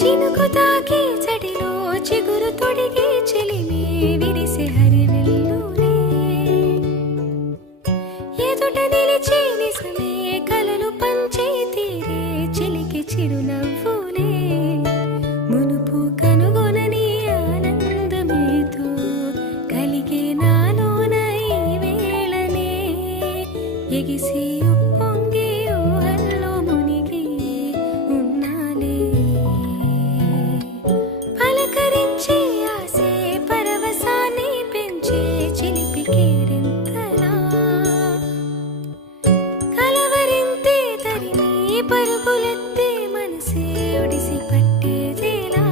చినుకు తాకి చడిలో చిగురు తొడిగి చెలిమి విరిసే హరివెల్లులే ఎదుట నిలిచి నిజమే కలలు పంచే తీరే చిలికి చిరునవ్వులే మునుపు కనుగొనని ఆనందమేతో కలిగే నాలోన ఈ వేళనే ఎగిసి ఉప్పొంగి ఊహల్లో మునిగి ఉన్నాలే పలకరించే ఆసే పరవశాన్ని పెంచే చిలిపి కేరింతలా కలవరింతే తరిమి పరుగులెత్తే మనసే ఒడిసి పట్టేదేలా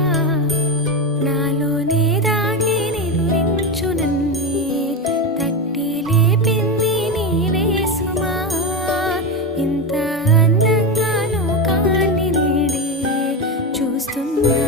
నాలోనే దాగి నిదురించు నన్నే తట్టి లేపింది నీవే సుమా ఇంత అందంగా లోకాన్ని నేడే చూస్తున్నా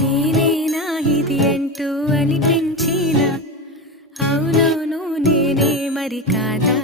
నేనేనా ఇది అంటూ అనిపించిన అవునవును నేనే మరి కాదా